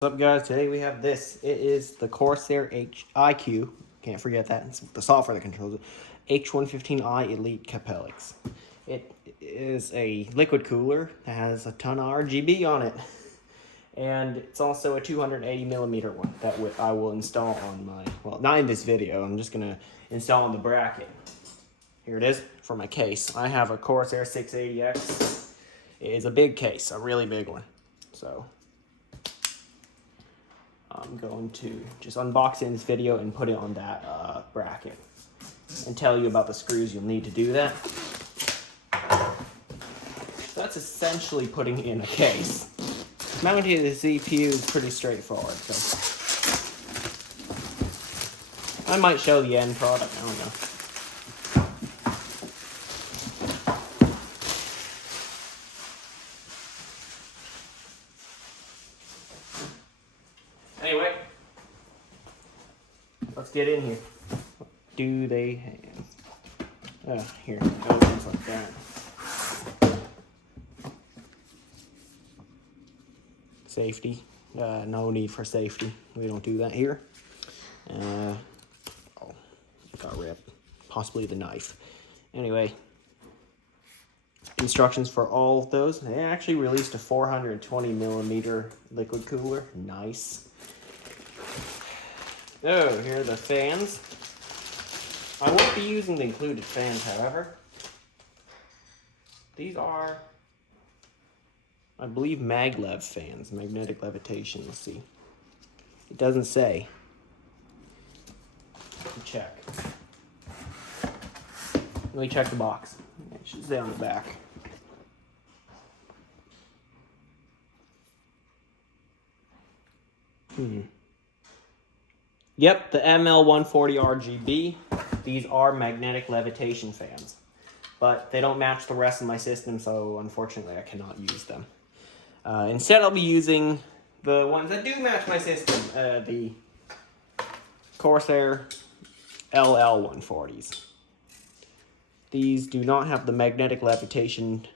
What's up, guys? Today we have this. It is the Corsair iCUE. Can't forget that. It's the software that controls it. H115i Elite Capellix. It is a liquid cooler that has a ton of RGB on it. And it's also a 280 millimeter one that I will install on my, well, not in this video. I'm just going to install on the bracket. Here it is for my case. I have a Corsair 680X. It is a big case, a really big one. So I'm going to just unbox it in this video and put it on that bracket and tell you about the screws you'll need to do that. So that's essentially putting it in a case. Mounting the CPU is pretty straightforward. So I might show the end product, I don't know. Anyway, let's get in here. What do they have? Here, it opens like that. Safety. No need for safety. We don't do that here. Oh, it got ripped. Possibly the knife. Anyway, instructions for all of those. They actually released a 420 millimeter liquid cooler. Nice. Oh, here are the fans. I won't be using the included fans, however. These are, I believe, maglev fans, magnetic levitation. Let's see. It doesn't say. Let me check. Let me check the box. It should say on the back. Yep, the ML140 RGB. These are magnetic levitation fans, but they don't match the rest of my system, so unfortunately I cannot use them. Instead, I'll be using the ones that do match my system, the Corsair LL140s. These do not have the magnetic levitation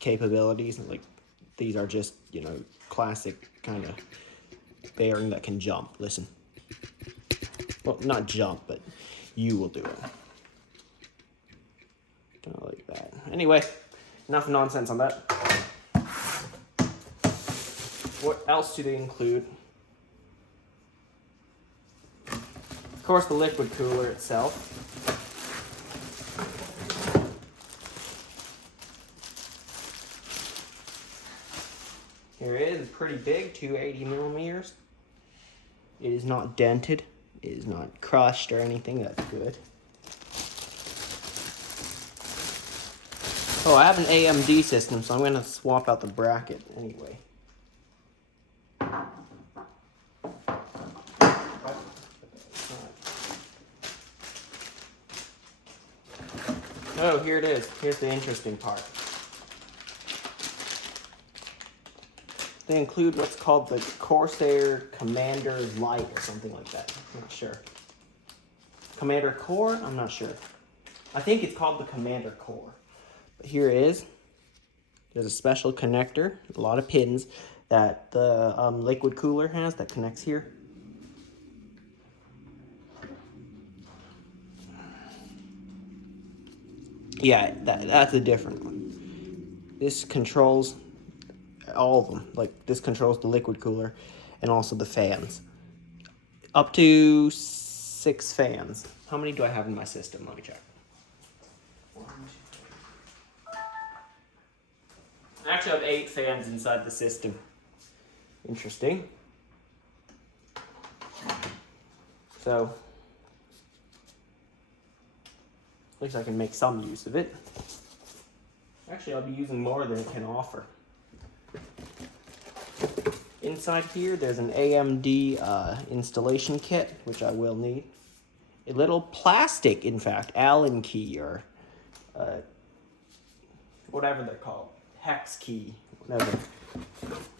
capabilities. Like, these are just, you know, classic kind of bearing that can jump. Listen. Well, not jump, but you will do it. Kind of like that. Anyway, enough nonsense on that. What else do they include? Of course, the liquid cooler itself. Here it is, pretty big, 280 millimeters. It is not dented. It is not crushed or anything. That's good. Oh, I have an AMD system, so I'm going to swap out the bracket anyway. Oh, here it is. Here's the interesting part. They include what's called the Corsair Commander Lite or something like that. I'm not sure. Commander Core? I'm not sure. I think it's called the Commander Core. But here it is. There's a special connector, a lot of pins that the liquid cooler has that connects here. Yeah, that's a different one. This controls all of them. Like, this controls the liquid cooler and also the fans. Up to 6 fans. How many do I have in my system? Let me check. 1, 2, 3. I actually have 8 fans inside the system. Interesting. So, at least I can make some use of it. Actually, I'll be using more than it can offer. Inside here, there's an AMD installation kit, which I will need. A little plastic, in fact, Allen key, or whatever they're called, hex key, whatever.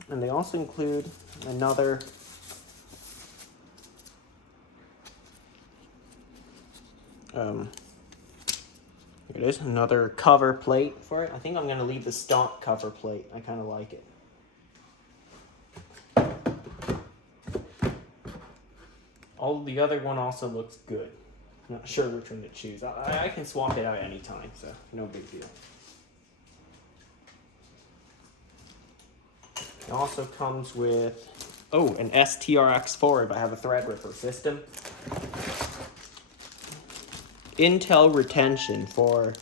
And they also include another here it is, another cover plate for it. I think I'm going to leave the stock cover plate. I kind of like it. All the other one also looks good. Not sure which one to choose. I can swap it out anytime, so no big deal. It also comes with, an STRX4 if I have a Threadripper system. Intel retention for,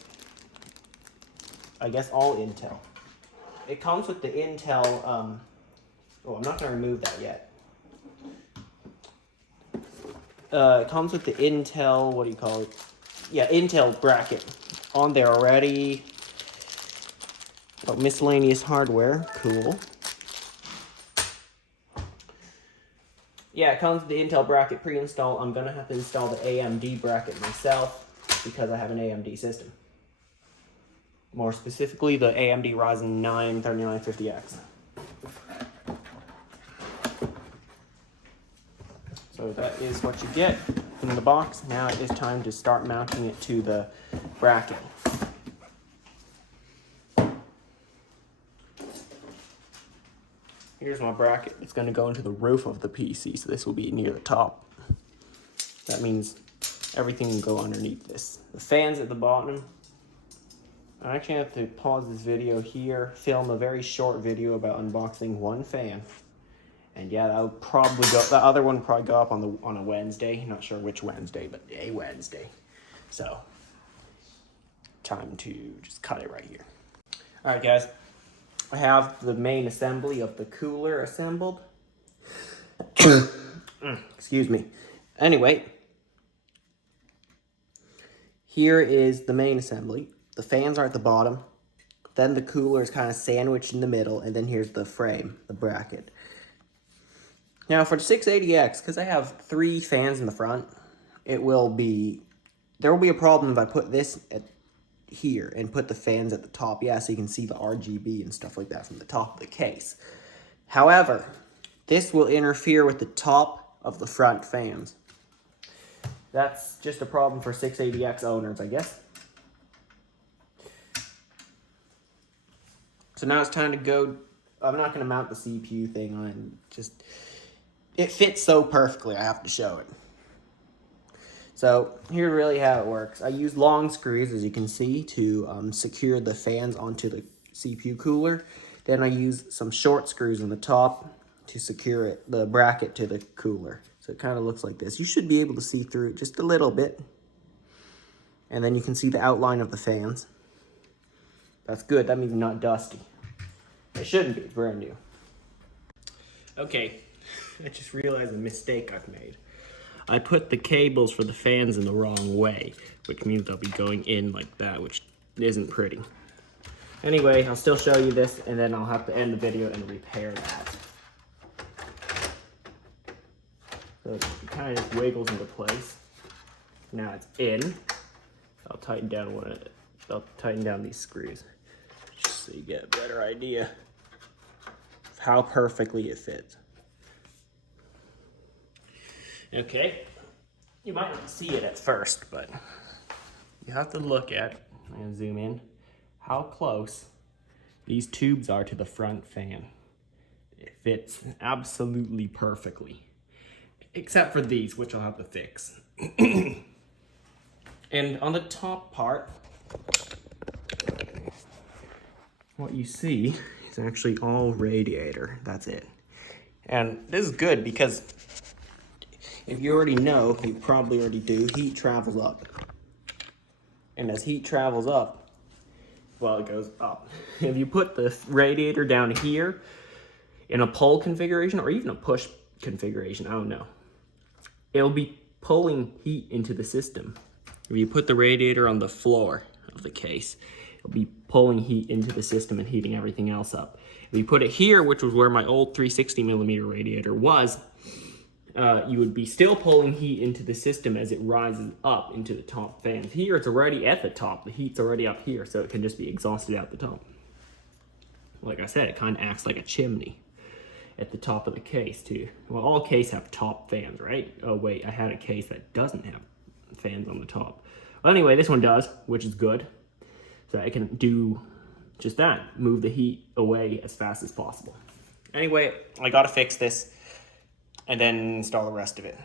I guess, all Intel. It comes with the Intel, I'm not going to remove that yet. It comes with the Intel, what do you call it? Yeah, Intel bracket on there already. Oh, miscellaneous hardware, cool. Yeah, it comes with the Intel bracket pre-installed. I'm going to have to install the AMD bracket myself because I have an AMD system. More specifically, the AMD Ryzen 9 3950X. So that is what you get in the box. Now it is time to start mounting it to the bracket. Here's my bracket. It's going to go into the roof of the PC, so this will be near the top. That means everything can go underneath this. The fan's at the bottom. I actually have to pause this video here, film a very short video about unboxing one fan. And yeah, that'll probably go, the other one will probably go up on a Wednesday. Not sure which Wednesday, but a Wednesday. So, time to just cut it right here. Alright guys, I have the main assembly of the cooler assembled. Excuse me. Anyway, here is the main assembly. The fans are at the bottom. Then the cooler is kind of sandwiched in the middle. And then here's the frame, the bracket. Now for the 680X, because I have 3 fans in the front, there will be a problem if I put this at here and put the fans at the top. Yeah, so you can see the RGB and stuff like that from the top of the case. However, this will interfere with the top of the front fans. That's just a problem for 680X owners, I guess. So now it's time to go. I'm not going to mount the CPU thing on. It fits so perfectly, I have to show it. So here's really how it works. I use long screws, as you can see, to secure the fans onto the CPU cooler. Then I use some short screws on the top to secure the bracket to the cooler. So it kind of looks like this. You should be able to see through it just a little bit. And then you can see the outline of the fans. That's good. That means not dusty. It shouldn't be. It's brand new. Okay. I just realized a mistake I've made. I put the cables for the fans in the wrong way, which means they'll be going in like that, which isn't pretty. Anyway, I'll still show you this, and then I'll have to end the video and repair that. So it kind of just wiggles into place. Now it's in. I'll tighten down these screws, just so you get a better idea of how perfectly it fits. Okay, you might not see it at first, but you have to look at, I'm gonna zoom in, how close these tubes are to the front fan. It fits absolutely perfectly, except for these, which I'll have to fix. And on the top part, what you see is actually all radiator, that's it. And this is good because if you already know, you probably already do, heat travels up. And as heat travels up, well, it goes up. If you put the radiator down here in a pull configuration or even a push configuration, I don't know, it'll be pulling heat into the system. If you put the radiator on the floor of the case, it'll be pulling heat into the system and heating everything else up. If you put it here, which was where my old 360mm radiator was, you would be still pulling heat into the system as it rises up into the top fans. Here, it's already at the top. The heat's already up here, so it can just be exhausted out the top. Like I said, it kind of acts like a chimney at the top of the case, too. Well, all cases have top fans, right? Oh, wait, I had a case that doesn't have fans on the top. Well, anyway, this one does, which is good. So I can do just that, move the heat away as fast as possible. Anyway, I gotta fix this and then install the rest of it.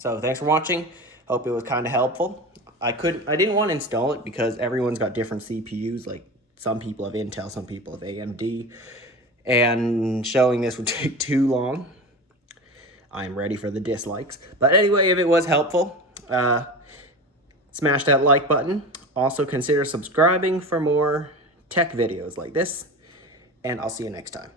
So thanks for watching. Hope it was kind of helpful. I didn't want to install it because everyone's got different CPUs. Like some people have Intel, some people have AMD, and showing this would take too long. I'm ready for the dislikes. But anyway, if it was helpful, smash that like button. Also consider subscribing for more tech videos like this, and I'll see you next time.